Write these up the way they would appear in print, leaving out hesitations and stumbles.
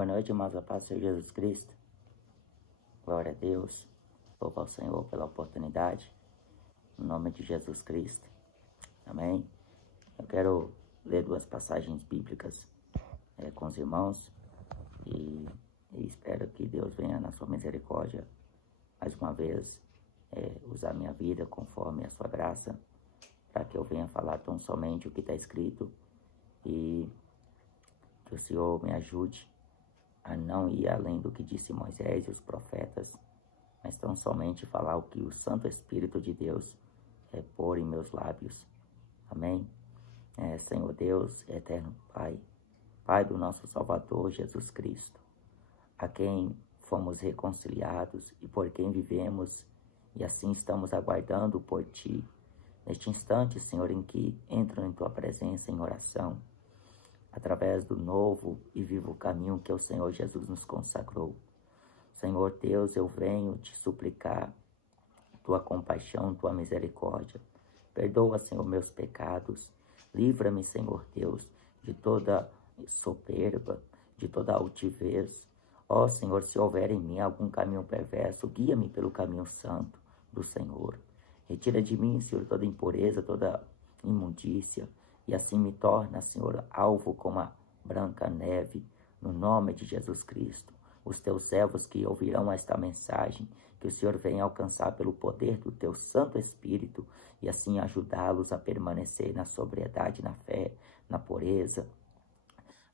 Boa noite, irmãos, a paz do Senhor Jesus Cristo. Glória a Deus. Louvo ao Senhor pela oportunidade. Em nome de Jesus Cristo. Amém. Eu quero ler 2 passagens bíblicas com os irmãos. E espero que Deus venha na sua misericórdia, mais uma vez, usar minha vida conforme a sua graça, para que eu venha falar tão somente o que está escrito e que o Senhor me ajude a não ir além do que disse Moisés e os profetas, mas tão somente falar o que o Santo Espírito de Deus pôr em meus lábios. Amém? Senhor Deus, eterno Pai, Pai do nosso Salvador Jesus Cristo, a quem fomos reconciliados e por quem vivemos, e assim estamos aguardando por Ti, neste instante, Senhor, em que entro em Tua presença em oração, através do novo e vivo caminho que o Senhor Jesus nos consagrou. Senhor Deus, eu venho te suplicar Tua compaixão, Tua misericórdia. Perdoa, Senhor, meus pecados. Livra-me, Senhor Deus, de toda soberba, de toda altivez. Ó Senhor, se houver em mim algum caminho perverso, guia-me pelo caminho santo do Senhor. Retira de mim, Senhor, toda impureza, toda imundícia, e assim me torna, Senhor, alvo como a branca neve, no nome de Jesus Cristo. Os teus servos que ouvirão esta mensagem, que o Senhor venha alcançar pelo poder do teu Santo Espírito, e assim ajudá-los a permanecer na sobriedade, na fé, na pureza,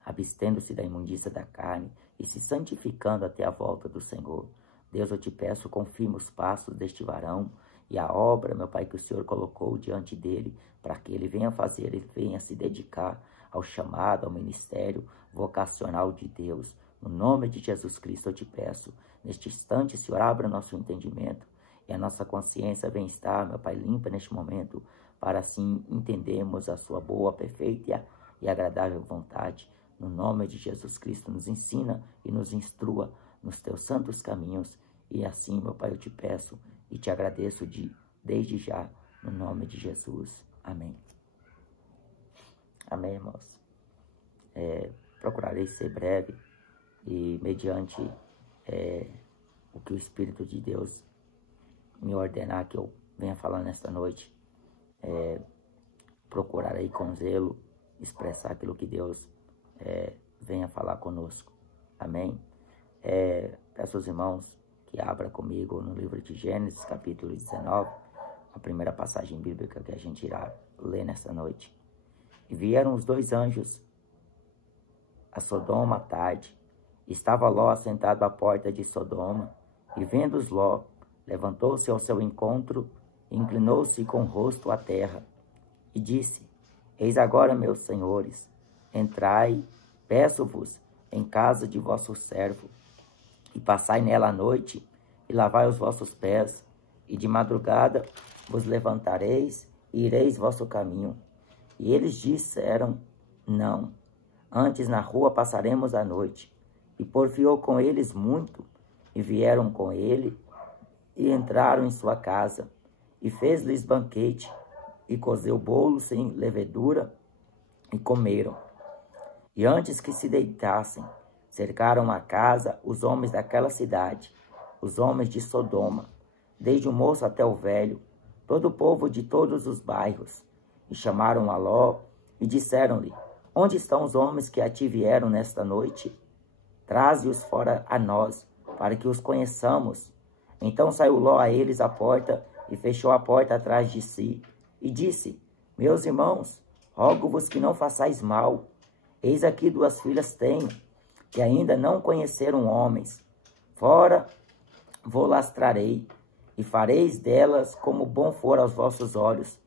abstendo-se da imundícia da carne e se santificando até a volta do Senhor. Deus, eu te peço, confirma os passos deste varão e a obra, meu Pai, que o Senhor colocou diante dele, para que ele venha fazer, ele venha se dedicar ao chamado, ao ministério vocacional de Deus. No nome de Jesus Cristo eu te peço, neste instante, Senhor, abra nosso entendimento e a nossa consciência venha estar, meu Pai, limpa neste momento, para assim entendermos a sua boa, perfeita e agradável vontade. No nome de Jesus Cristo, nos ensina e nos instrua nos teus santos caminhos. E assim, meu Pai, eu te peço e te agradeço desde já, no nome de Jesus. Amém. Amém, irmãos. Procurarei ser breve e mediante o que o Espírito de Deus me ordenar que eu venha falar nesta noite, procurarei com zelo expressar aquilo que Deus venha falar conosco. Amém? Peço aos irmãos que abra comigo no livro de Gênesis, capítulo 19, a primeira passagem bíblica que a gente irá ler nesta noite. E vieram os 2 anjos a Sodoma à tarde. Estava Ló assentado à porta de Sodoma, e vendo-os Ló, levantou-se ao seu encontro, e inclinou-se com o rosto à terra, e disse: Eis agora, meus senhores, entrai, peço-vos, em casa de vosso servo, e passai nela a noite, e lavai os vossos pés, e de madrugada vos levantareis, e ireis vosso caminho. E eles disseram: Não, antes na rua passaremos a noite. E porfiou com eles muito, e vieram com ele, e entraram em sua casa, e fez-lhes banquete, e cozeu bolo sem levedura, e comeram. E antes que se deitassem, cercaram a casa os homens daquela cidade, os homens de Sodoma, desde o moço até o velho, todo o povo de todos os bairros, e chamaram a Ló, e disseram-lhe: Onde estão os homens que a ti vieram nesta noite? Traze-os fora a nós, para que os conheçamos. Então saiu Ló a eles à porta, e fechou a porta atrás de si, e disse: Meus irmãos, rogo-vos que não façais mal. Eis aqui 2 filhas tenho, que ainda não conheceram homens. Fora vou lastrarei, e fareis delas como bom for aos vossos olhos.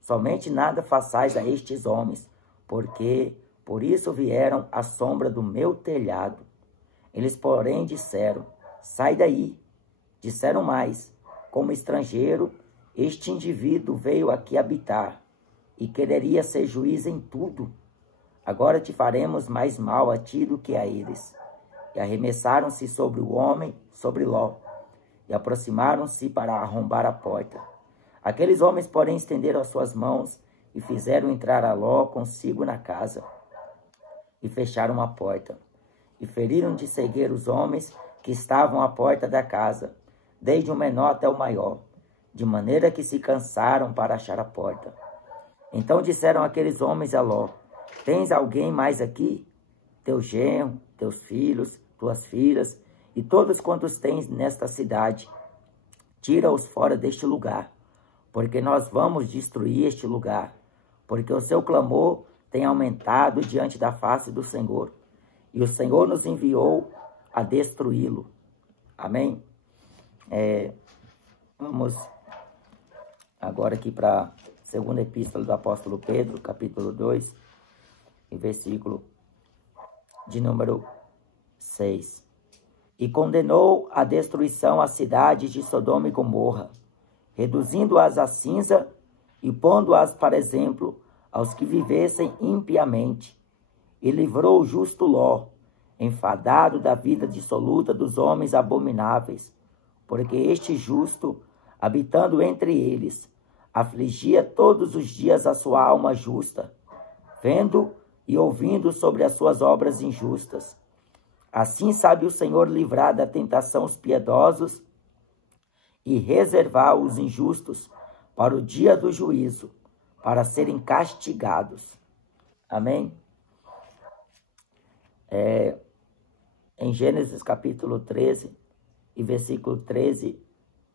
Somente nada façais a estes homens, porque por isso vieram à sombra do meu telhado. Eles, porém, disseram: Sai daí. Disseram mais: Como estrangeiro, este indivíduo veio aqui habitar, e quereria ser juiz em tudo. Agora te faremos mais mal a ti do que a eles. E arremessaram-se sobre o homem, sobre Ló, e aproximaram-se para arrombar a porta. Aqueles homens, porém, estenderam as suas mãos e fizeram entrar a Ló consigo na casa, e fecharam a porta. e feriram de cegueira os homens que estavam à porta da casa, desde o menor até o maior, de maneira que se cansaram para achar a porta. Então disseram aqueles homens a Ló: tens alguém mais aqui? Teu genro, teus filhos, tuas filhas, e todos quantos tens nesta cidade, tira-os fora deste lugar, porque nós vamos destruir este lugar, porque o seu clamor tem aumentado diante da face do Senhor, e o Senhor nos enviou a destruí-lo. Amém? Vamos agora aqui para a segunda epístola do apóstolo Pedro, capítulo 2, e versículo de número 6. E condenou a destruição as cidades de Sodoma e Gomorra, reduzindo-as a cinza e pondo-as para exemplo aos que vivessem impiamente, e livrou o justo Ló, enfadado da vida dissoluta dos homens abomináveis, porque este justo, habitando entre eles, afligia todos os dias a sua alma justa, vendo e ouvindo sobre as suas obras injustas. Assim sabe o Senhor livrar da tentação os piedosos e reservar os injustos para o dia do juízo, para serem castigados. Amém? Em Gênesis capítulo 13 e versículo 13,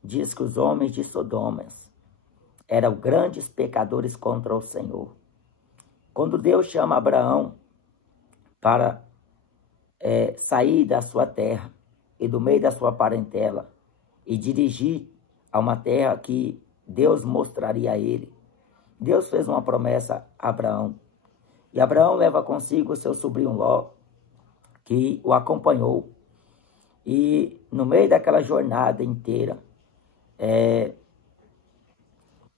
diz que os homens de Sodoma eram grandes pecadores contra o Senhor. Quando Deus chama Abraão para sair da sua terra e do meio da sua parentela e dirigir a uma terra que Deus mostraria a ele, Deus fez uma promessa a Abraão. E Abraão leva consigo seu sobrinho Ló, que o acompanhou. E no meio daquela jornada inteira,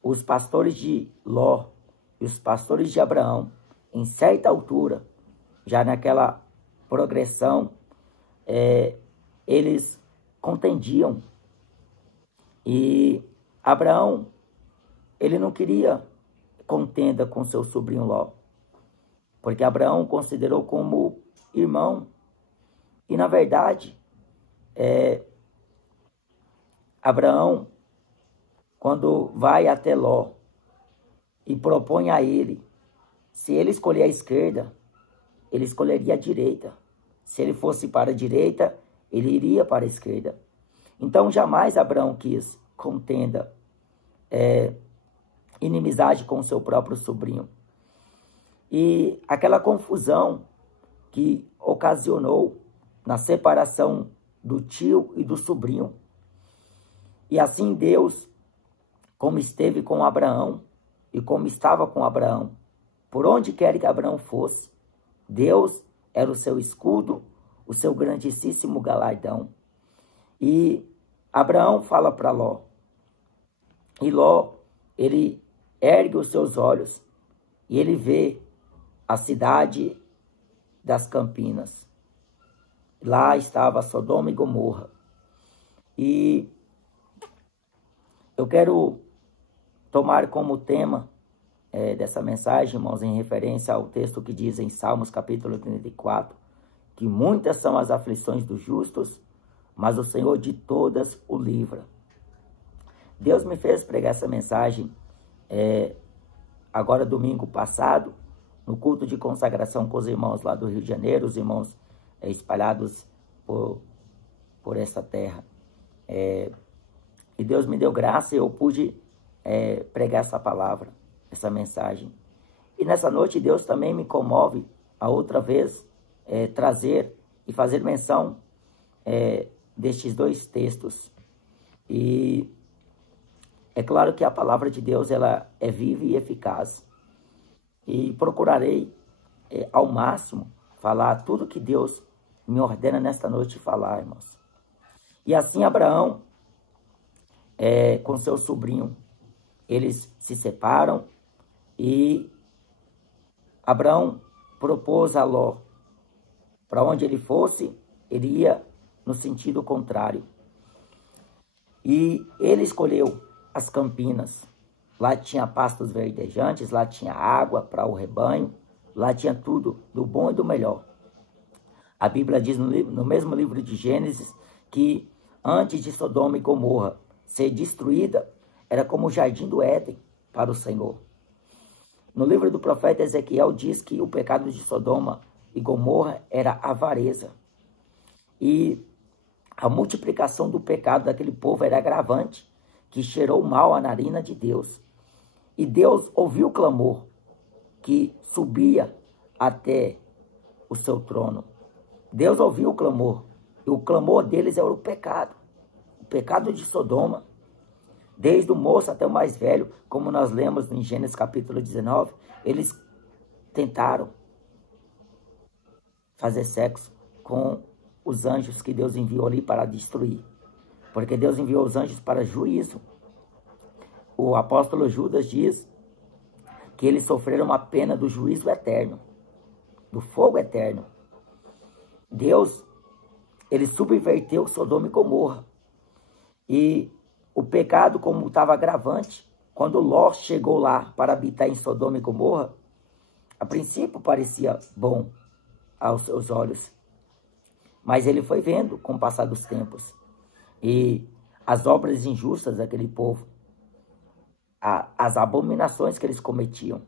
os pastores de Ló e os pastores de Abraão, em certa altura, já naquela progressão, eles contendiam. E Abraão, ele não queria contenda com seu sobrinho Ló, porque Abraão o considerou como irmão. E na verdade, Abraão, quando vai até Ló e propõe a ele, se ele escolher a esquerda, ele escolheria a direita. Se ele fosse para a direita, ele iria para a esquerda. Então jamais Abraão quis contenda, inimizade com o seu próprio sobrinho. E aquela confusão que ocasionou na separação do tio e do sobrinho. E assim Deus, como esteve com Abraão e como estava com Abraão, por onde quer que Abraão fosse, Deus era o seu escudo, o seu grandíssimo galardão. E Abraão fala para Ló. E Ló, ele ergue os seus olhos e ele vê a cidade das Campinas. Lá estava Sodoma e Gomorra. E eu quero tomar como tema dessa mensagem, irmãos, em referência ao texto que diz em Salmos capítulo 34, que muitas são as aflições dos justos, mas o Senhor de todas o livra. Deus me fez pregar essa mensagem agora domingo passado, no culto de consagração com os irmãos lá do Rio de Janeiro, os irmãos espalhados por essa terra. E Deus me deu graça e eu pude pregar essa palavra, essa mensagem. E nessa noite Deus também me comove a outra vez trazer e fazer menção destes dois textos. E é claro que a palavra de Deus ela é viva e eficaz. E procurarei ao máximo falar tudo que Deus me ordena nesta noite falar, irmãos. E assim Abraão, com seu sobrinho, eles se separam e Abraão propôs a Ló, para onde ele fosse, ele ia no sentido contrário. E ele escolheu as Campinas. Lá tinha pastos verdejantes, lá tinha água para o rebanho, lá tinha tudo do bom e do melhor. A Bíblia diz no mesmo livro de Gênesis que antes de Sodoma e Gomorra ser destruída, era como o jardim do Éden para o Senhor. No livro do profeta Ezequiel diz que o pecado de Sodoma e Gomorra era avareza. E a multiplicação do pecado daquele povo era agravante, que cheirou mal à narina de Deus. E Deus ouviu o clamor que subia até o seu trono. Deus ouviu o clamor, e o clamor deles era o pecado de Sodoma. Desde o moço até o mais velho, como nós lemos em Gênesis capítulo 19, eles tentaram fazer sexo com os anjos que Deus enviou ali para destruir. Porque Deus enviou os anjos para juízo. O apóstolo Judas diz que eles sofreram a pena do juízo eterno, do fogo eterno. Deus, ele subverteu Sodoma e Gomorra. E o pecado, como estava agravante, quando Ló chegou lá para habitar em Sodoma e Gomorra, a princípio parecia bom aos seus olhos. Mas ele foi vendo com o passar dos tempos. E as obras injustas daquele povo, as abominações que eles cometiam,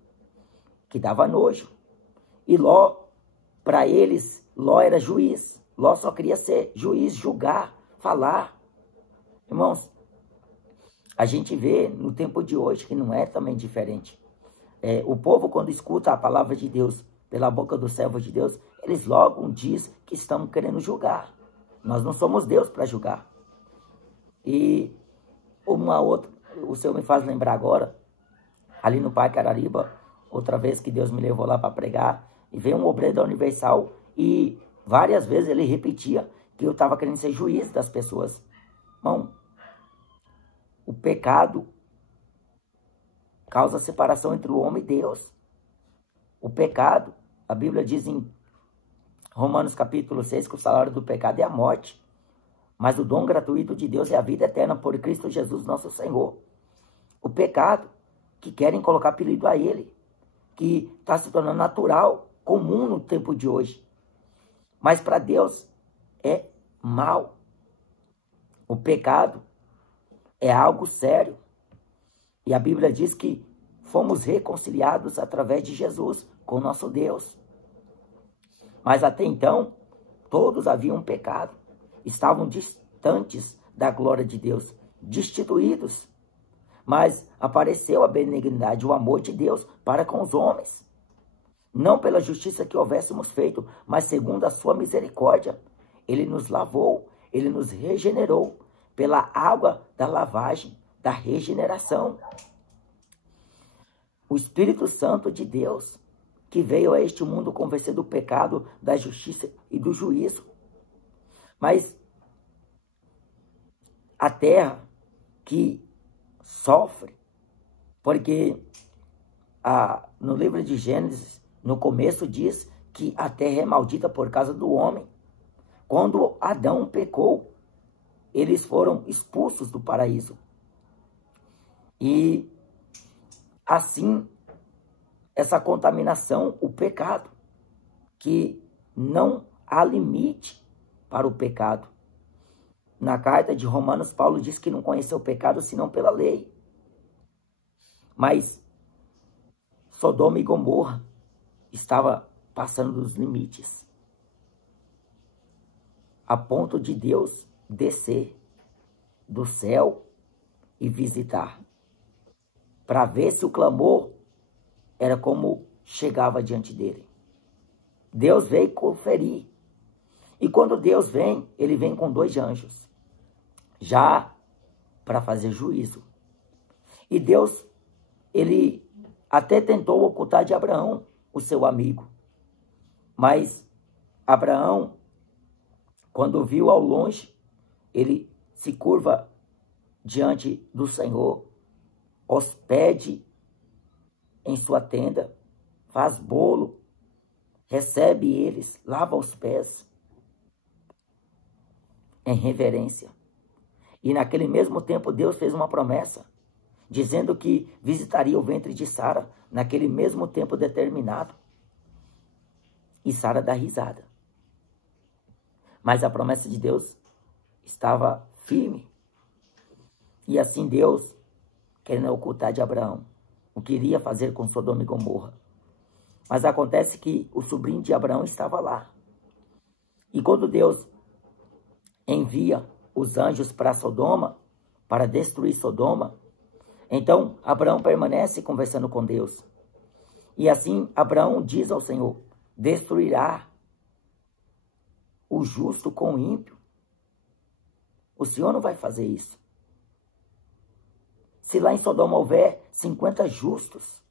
que dava nojo. E Ló, para eles, Ló era juiz. Ló só queria ser juiz, julgar, falar. Irmãos, a gente vê no tempo de hoje que não é também diferente. O povo, quando escuta a palavra de Deus pela boca do servo de Deus, eles logo dizem que estão querendo julgar. Nós não somos Deus para julgar. E uma outra, o Senhor me faz lembrar agora, ali no Parque Arariba, outra vez que Deus me levou lá para pregar, e veio um obreiro da Universal e várias vezes ele repetia que eu estava querendo ser juiz das pessoas. Irmão, o pecado causa separação entre o homem e Deus. O pecado, a Bíblia diz em Romanos capítulo 6 que o salário do pecado é a morte, mas o dom gratuito de Deus é a vida eterna por Cristo Jesus nosso Senhor. O pecado, que querem colocar apelido a ele, que está se tornando natural, comum no tempo de hoje. Mas para Deus é mal. O pecado é algo sério. E a Bíblia diz que fomos reconciliados através de Jesus com nosso Deus. Mas até então, todos haviam pecado. Estavam distantes da glória de Deus, destituídos. Mas apareceu a benignidade, o amor de Deus para com os homens. Não pela justiça que houvéssemos feito, mas segundo a sua misericórdia. Ele nos lavou, ele nos regenerou pela água da lavagem, da regeneração. O Espírito Santo de Deus, que veio a este mundo convencer do pecado, da justiça e do juízo. Mas a terra que sofre, porque no livro de Gênesis, no começo diz que a terra é maldita por causa do homem. Quando Adão pecou, eles foram expulsos do paraíso. E assim, essa contaminação, o pecado, que não há limite para o pecado. Na carta de Romanos, Paulo diz que não conheceu o pecado senão pela lei. Mas Sodoma e Gomorra estava passando dos limites, a ponto de Deus descer do céu e visitar, para ver se o clamor era como chegava diante dele. Deus veio conferir. E quando Deus vem, ele vem com 2 anjos, já para fazer juízo. E Deus, ele até tentou ocultar de Abraão, o seu amigo. Mas Abraão, quando viu ao longe, ele se curva diante do Senhor, hospede em sua tenda, faz bolo, recebe eles, lava os pés, em reverência. E naquele mesmo tempo Deus fez uma promessa, dizendo que visitaria o ventre de Sara naquele mesmo tempo determinado. E Sara dá risada. Mas a promessa de Deus estava firme. E assim Deus, querendo ocultar de Abraão o que iria fazer com Sodoma e Gomorra. Mas acontece que o sobrinho de Abraão estava lá. E quando Deus envia os anjos para Sodoma, para destruir Sodoma, então Abraão permanece conversando com Deus. E assim Abraão diz ao Senhor: destruirá o justo com o ímpio. O Senhor não vai fazer isso. Se lá em Sodoma houver 50 justos,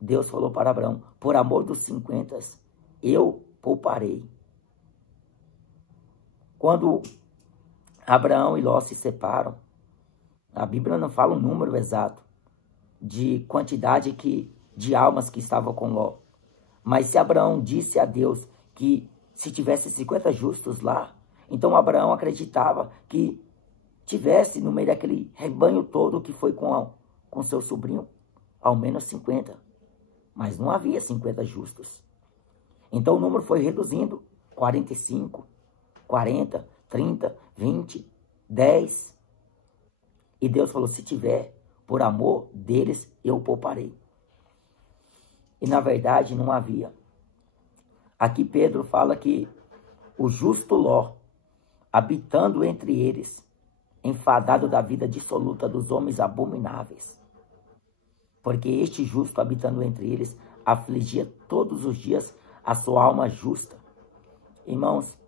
Deus falou para Abraão: por amor dos 50, eu pouparei. Quando Abraão e Ló se separam, a Bíblia não fala um número exato de quantidade de almas que estavam com Ló. Mas se Abraão disse a Deus que se tivesse 50 justos lá, então Abraão acreditava que tivesse no meio daquele rebanho todo que foi com seu sobrinho, ao menos 50. Mas não havia 50 justos. Então o número foi reduzindo: 45, 40, 30, 20, 10. E Deus falou: se tiver, por amor deles, eu pouparei. E na verdade não havia. Aqui Pedro fala que o justo Ló, habitando entre eles, enfadado da vida dissoluta dos homens abomináveis. Porque este justo, habitando entre eles, afligia todos os dias a sua alma justa. Irmãos,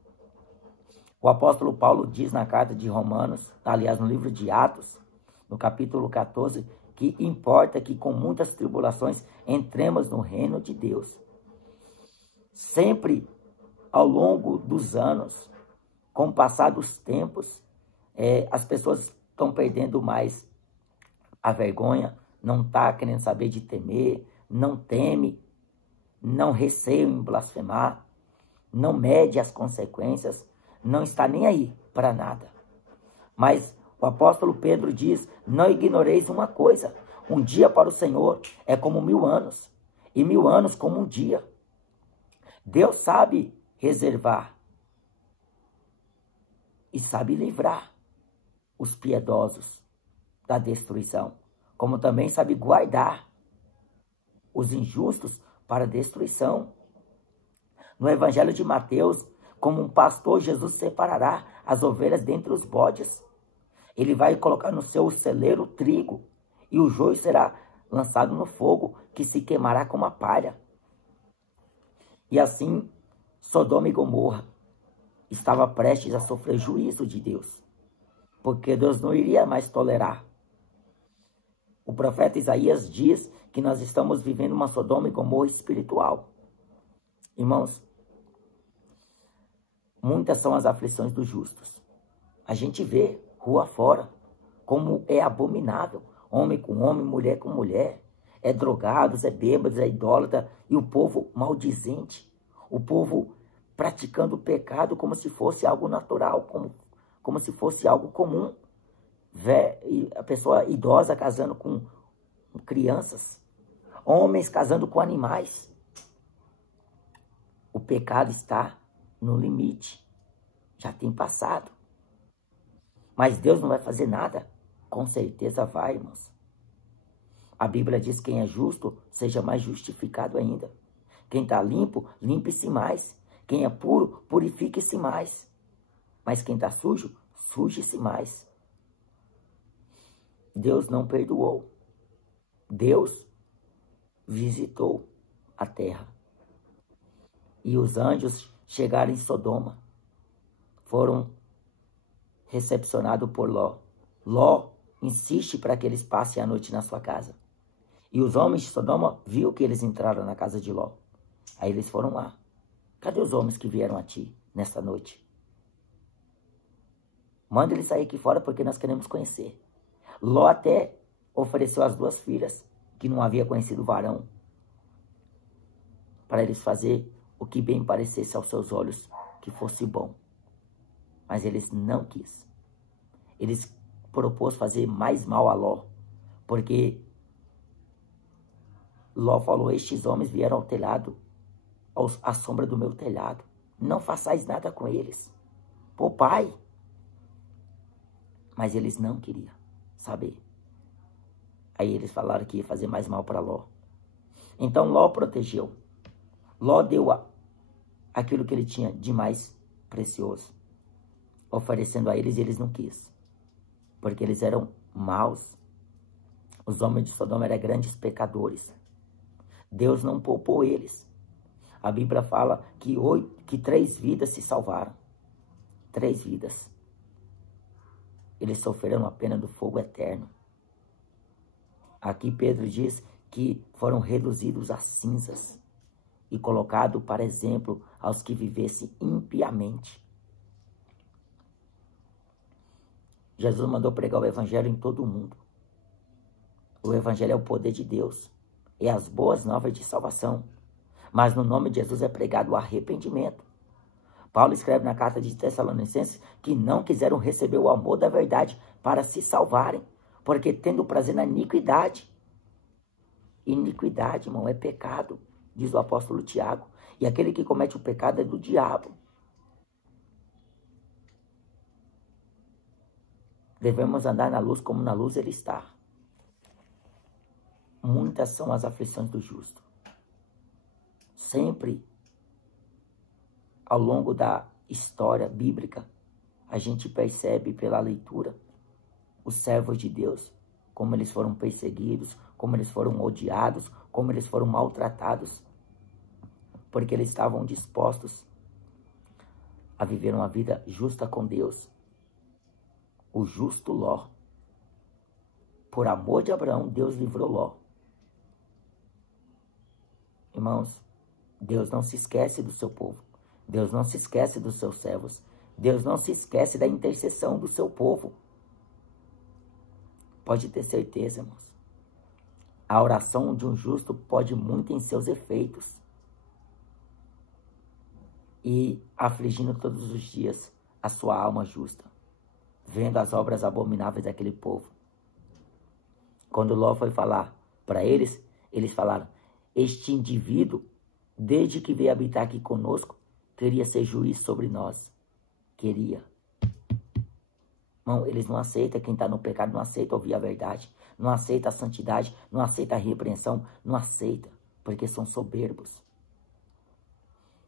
o apóstolo Paulo diz na carta de Romanos, aliás, no livro de Atos, no capítulo 14, que importa que com muitas tribulações entremos no reino de Deus. Sempre ao longo dos anos, com o passar dos tempos, as pessoas estão perdendo mais a vergonha, não está querendo saber de temer, não teme, não receia em blasfemar, não mede as consequências, não está nem aí para nada. Mas o apóstolo Pedro diz: não ignoreis uma coisa, um dia para o Senhor é como 1000 anos, e 1000 anos como um dia. Deus sabe reservar e sabe livrar os piedosos da destruição, como também sabe guardar os injustos para a destruição. No Evangelho de Mateus, como um pastor, Jesus separará as ovelhas dentre os bodes. Ele vai colocar no seu celeiro trigo, e o joio será lançado no fogo, que se queimará como a palha. E assim, Sodoma e Gomorra estava prestes a sofrer juízo de Deus, porque Deus não iria mais tolerar. O profeta Isaías diz que nós estamos vivendo uma Sodoma e Gomorra espiritual. Irmãos, muitas são as aflições dos justos. A gente vê rua fora como é abominável. Homem com homem, mulher com mulher. É drogados, é bêbados, é idólatra. E o povo maldizente. O povo praticando o pecado como se fosse algo natural, como se fosse algo comum. A pessoa idosa casando com crianças. Homens casando com animais. O pecado está no limite. Já tem passado. Mas Deus não vai fazer nada? Com certeza vai, irmãos. A Bíblia diz que quem é justo, seja mais justificado ainda. Quem está limpo, limpe-se mais. Quem é puro, purifique-se mais. Mas quem está sujo, suje-se mais. Deus não perdoou. Deus visitou a terra. E os anjos chegaram em Sodoma. Foram recepcionados por Ló. Ló insiste para que eles passem a noite na sua casa. E os homens de Sodoma viram que eles entraram na casa de Ló. Aí eles foram lá. Cadê os homens que vieram a ti nesta noite? Manda eles sair aqui fora porque nós queremos conhecer. Ló até ofereceu as 2 filhas, que não havia conhecido o varão, para eles fazer o que bem parecesse aos seus olhos que fosse bom. Mas eles não quis. Eles propôs fazer mais mal a Ló, porque Ló falou: estes homens vieram ao telhado, à sombra do meu telhado. não façais nada com eles. Pai. Mas eles não queriam saber. Aí eles falaram que ia fazer mais mal para Ló. Então Ló protegeu. Ló deu aquilo que ele tinha de mais precioso, oferecendo a eles, e eles não quis, porque eles eram maus. Os homens de Sodoma eram grandes pecadores. Deus não poupou eles. A Bíblia fala que 3 vidas se salvaram. 3 vidas. Eles sofreram a pena do fogo eterno. Aqui Pedro diz que foram reduzidos a cinzas e colocados para exemplo aos que vivessem impiamente. Jesus mandou pregar o evangelho em todo o mundo. O evangelho é o poder de Deus, é as boas novas de salvação. Mas no nome de Jesus é pregado o arrependimento. Paulo escreve na carta de Tessalonicenses que não quiseram receber o amor da verdade para se salvarem, porque tendo prazer na iniquidade. Iniquidade, irmão, é pecado, diz o apóstolo Tiago. E aquele que comete o pecado é do diabo. Devemos andar na luz como na luz ele está. Muitas são as aflições do justo. Sempre, ao longo da história bíblica, a gente percebe pela leitura os servos de Deus, como eles foram perseguidos, como eles foram odiados, como eles foram maltratados, porque eles estavam dispostos a viver uma vida justa com Deus. O justo Ló. Por amor de Abraão, Deus livrou Ló. Irmãos, Deus não se esquece do seu povo. Deus não se esquece dos seus servos. Deus não se esquece da intercessão do seu povo. Pode ter certeza, irmãos. A oração de um justo pode muito em seus efeitos. E afligindo todos os dias a sua alma justa, vendo as obras abomináveis daquele povo. Quando Ló foi falar para eles, eles falaram: este indivíduo, desde que veio habitar aqui conosco, queria ser juiz sobre nós. Queria. Não, eles não aceitam, quem está no pecado não aceita ouvir a verdade, não aceita a santidade, não aceita a repreensão, não aceita, porque são soberbos.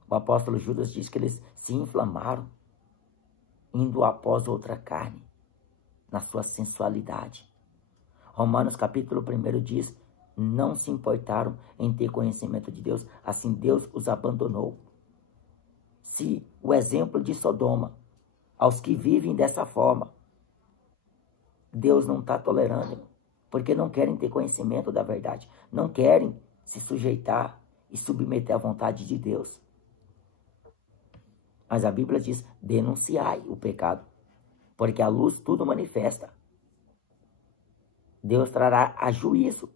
O apóstolo Judas diz que eles se inflamaram, indo após outra carne, na sua sensualidade. Romanos capítulo 1 diz: não se importaram em ter conhecimento de Deus, assim Deus os abandonou. Se o exemplo de Sodoma, aos que vivem dessa forma, Deus não está tolerando, porque não querem ter conhecimento da verdade, não querem se sujeitar e submeter à vontade de Deus. Mas a Bíblia diz: denunciai o pecado, porque a luz tudo manifesta. Deus trará a juízo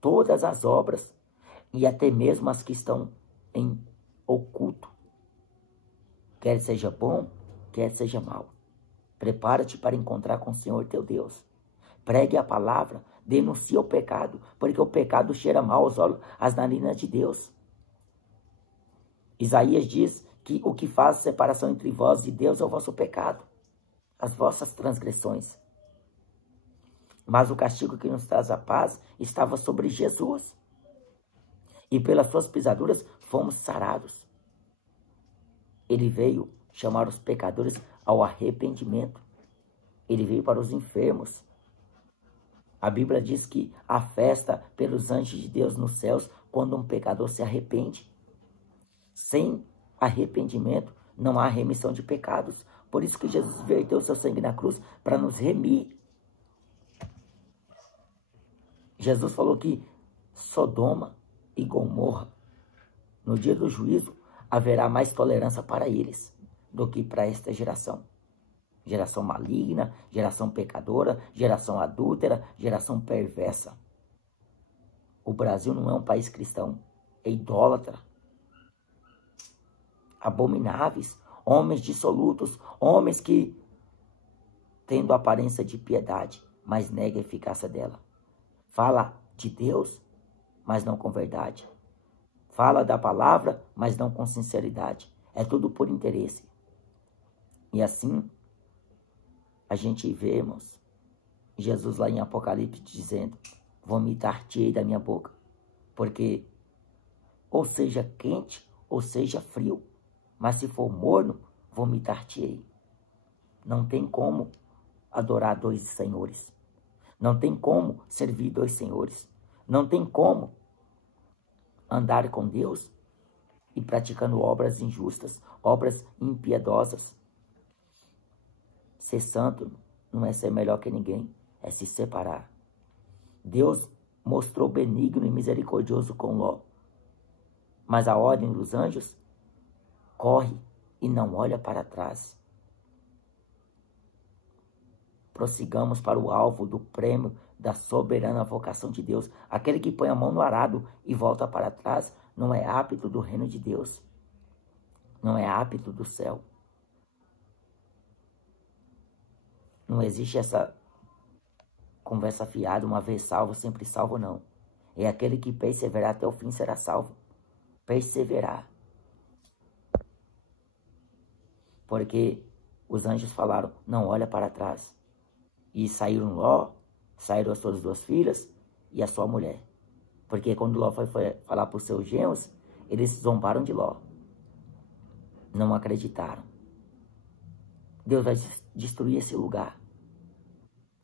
todas as obras, e até mesmo as que estão em oculto. Quer seja bom, quer seja mal. Prepara-te para encontrar com o Senhor teu Deus. Pregue a palavra, denuncie o pecado, porque o pecado cheira mal aos olhos, às narinas de Deus. Isaías diz que o que faz separação entre vós e Deus é o vosso pecado, as vossas transgressões. Mas o castigo que nos traz a paz estava sobre Jesus. E pelas suas pisaduras fomos sarados. Ele veio chamar os pecadores ao arrependimento. Ele veio para os enfermos. A Bíblia diz que há festa pelos anjos de Deus nos céus quando um pecador se arrepende. Sem arrependimento não há remissão de pecados. Por isso que Jesus verteu seu sangue na cruz para nos remir. Jesus falou que Sodoma e Gomorra, no dia do juízo, haverá mais tolerância para eles do que para esta geração. Geração maligna, geração pecadora, geração adúltera, geração perversa. O Brasil não é um país cristão, é idólatra. Abomináveis, homens dissolutos, homens que, tendo aparência de piedade, mas nega a eficácia dela. Fala de Deus, mas não com verdade. Fala da palavra, mas não com sinceridade. É tudo por interesse. E assim, a gente vê, irmãos, Jesus lá em Apocalipse dizendo, vomitar-te-ei da minha boca, porque ou seja quente, ou seja frio, mas se for morno, vomitar-te-ei. Não tem como adorar dois senhores. Não tem como servir dois senhores. Não tem como andar com Deus e praticando obras injustas, obras impiedosas. Ser santo não é ser melhor que ninguém, é se separar. Deus mostrou benigno e misericordioso com Ló, mas a ordem dos anjos corre e não olha para trás. Prossigamos para o alvo do prêmio da soberana vocação de Deus. Aquele que põe a mão no arado e volta para trás não é apto do reino de Deus. Não é apto do céu. Não existe essa conversa fiada, uma vez salvo, sempre salvo, não. É aquele que perseverar até o fim será salvo. Perseverar. Porque os anjos falaram, não olha para trás. E saíram Ló, saíram as suas duas filhas e a sua mulher. Porque quando Ló foi falar para os seus genros, eles zombaram de Ló. Não acreditaram. Deus vai destruir esse lugar.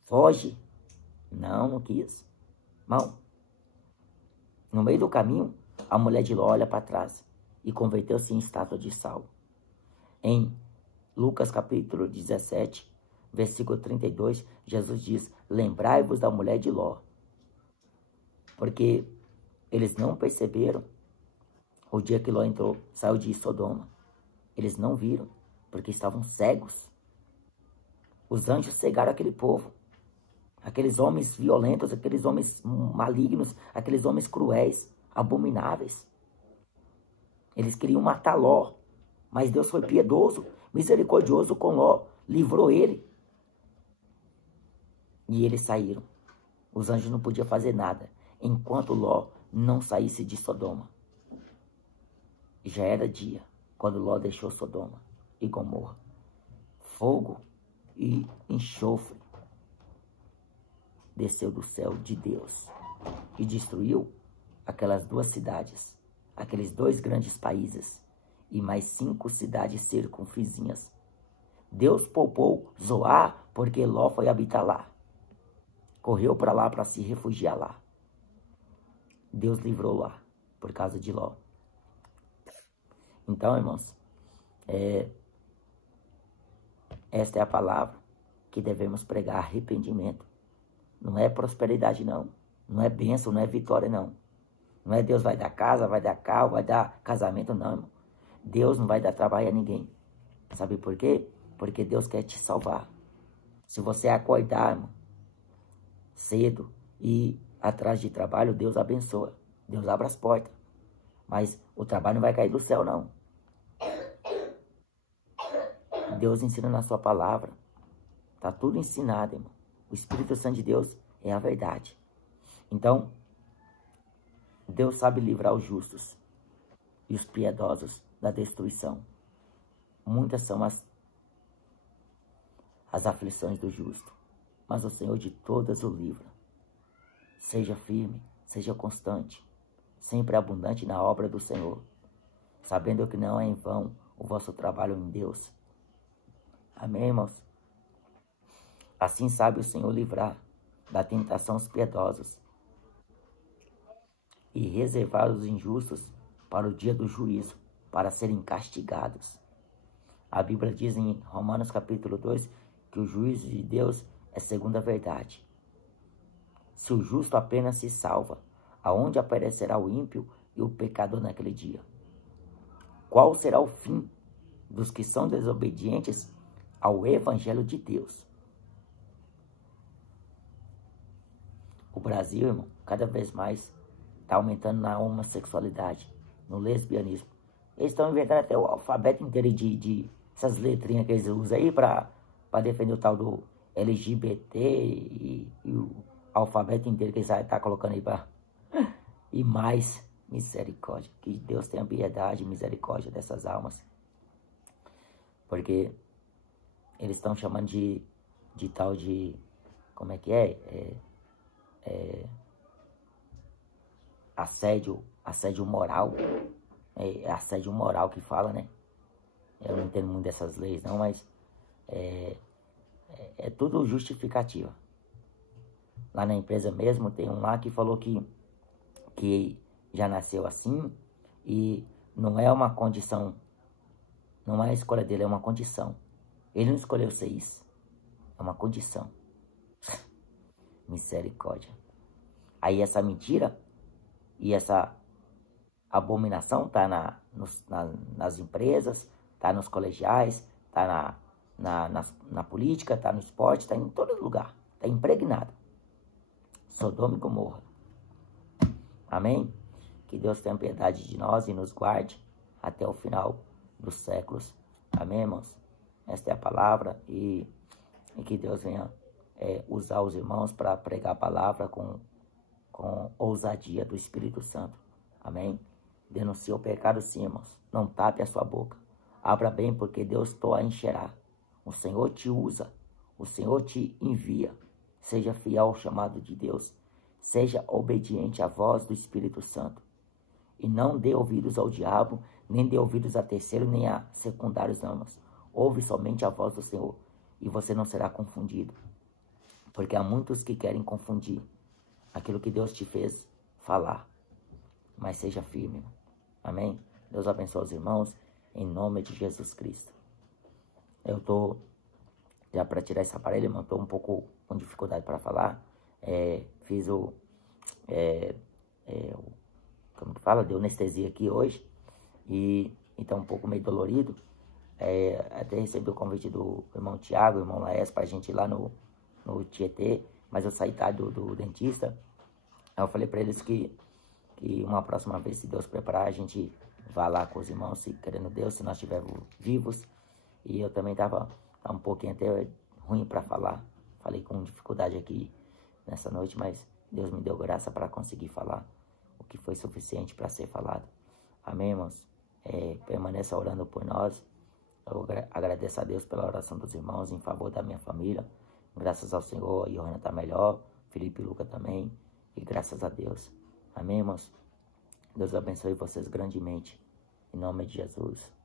Foge. Não quis. Não. No meio do caminho, a mulher de Ló olha para trás e converteu-se em estátua de sal. Em Lucas capítulo 17, versículo 32, Jesus diz, lembrai-vos da mulher de Ló. Porque eles não perceberam o dia que Ló saiu de Sodoma. Eles não viram, porque estavam cegos. Os anjos cegaram aquele povo. Aqueles homens violentos, aqueles homens malignos, aqueles homens cruéis, abomináveis. Eles queriam matar Ló, mas Deus foi piedoso, misericordioso com Ló, livrou ele. E eles saíram. Os anjos não podiam fazer nada, enquanto Ló não saísse de Sodoma. Já era dia, quando Ló deixou Sodoma e Gomorra. Fogo e enxofre desceu do céu de Deus e destruiu aquelas duas cidades, aqueles dois grandes países e mais 5 cidades circunvizinhas. Deus poupou Zoar porque Ló foi habitar lá. Correu para lá para se refugiar lá. Deus livrou lá por causa de Ló. Então, irmãos, esta é a palavra que devemos pregar, arrependimento. Não é prosperidade, não. Não é bênção, não é vitória, não. Não é Deus vai dar casa, vai dar carro, vai dar casamento, não, irmão. Deus não vai dar trabalho a ninguém. Sabe por quê? Porque Deus quer te salvar. Se você acordar, irmão, cedo e atrás de trabalho, Deus abençoa. Deus abre as portas. Mas o trabalho não vai cair do céu, não. Deus ensina na sua palavra. Está tudo ensinado, irmão. O Espírito Santo de Deus é a verdade. Então, Deus sabe livrar os justos e os piedosos da destruição. Muitas são as aflições do justo, mas o Senhor de todas o livra. Seja firme, seja constante, sempre abundante na obra do Senhor, sabendo que não é em vão o vosso trabalho em Deus. Amém, irmãos? Assim sabe o Senhor livrar da tentação os piedosos e reservar os injustos para o dia do juízo, para serem castigados. A Bíblia diz em Romanos capítulo 2 que o juízo de Deus é segundo a verdade. Se o justo apenas se salva, aonde aparecerá o ímpio e o pecador naquele dia? Qual será o fim dos que são desobedientes ao Evangelho de Deus? O Brasil, irmão, cada vez mais está aumentando na homossexualidade, no lesbianismo. Eles estão inventando até o alfabeto inteiro de essas letrinhas que eles usam aí para defender o tal do LGBT e o alfabeto inteiro que eles estão colocando aí para... E mais misericórdia. Que Deus tenha piedade e misericórdia dessas almas. Porque eles estão chamando de tal de... Como é que é? Assédio moral. É assédio moral que fala, né? Eu não entendo muito dessas leis, não, mas é tudo justificativa. Lá na empresa mesmo, tem um lá que falou que já nasceu assim e não é uma condição, não é a escolha dele, é uma condição. Ele não escolheu ser isso, é uma condição. Misericórdia. Aí essa mentira e essa abominação tá nas empresas, tá nos colegiais, tá na política, tá no esporte, tá em todo lugar, tá impregnado. Sodoma e Gomorra. Amém? Que Deus tenha piedade de nós e nos guarde até o final dos séculos. Amém, irmãos? Esta é a palavra e que Deus venha usar os irmãos para pregar a palavra com ousadia do Espírito Santo. Amém? Denuncie o pecado sim, irmãos. Não tape a sua boca. Abra bem, porque Deus a encherá. O Senhor te usa. O Senhor te envia. Seja fiel ao chamado de Deus. Seja obediente à voz do Espírito Santo. E não dê ouvidos ao diabo, nem dê ouvidos a terceiro, nem a secundários, não, irmãos. Ouve somente a voz do Senhor. E você não será confundido. Porque há muitos que querem confundir aquilo que Deus te fez falar. Mas seja firme. Amém? Deus abençoe os irmãos. Em nome de Jesus Cristo. Eu tô... Já para tirar esse aparelho, irmão, tô um pouco com dificuldade para falar. Fiz o... como que fala? Deu anestesia aqui hoje. E tá um pouco meio dolorido. Até recebi o convite do irmão Tiago, irmão Laes, pra gente ir lá no Tietê. Mas eu saí tarde do dentista. Aí eu falei para eles que uma próxima vez, se Deus preparar, a gente vai lá com os irmãos, se querendo Deus, se nós estivermos vivos. E eu também tava um pouquinho até ruim para falar. Falei com dificuldade aqui nessa noite, mas Deus me deu graça para conseguir falar o que foi suficiente para ser falado. Amém, irmãos? Permaneça orando por nós. Eu agradeço a Deus pela oração dos irmãos em favor da minha família. Graças ao Senhor, a Johanna está melhor, Felipe e Luca também. E graças a Deus. Amém, irmãos? Deus abençoe vocês grandemente. Em nome de Jesus.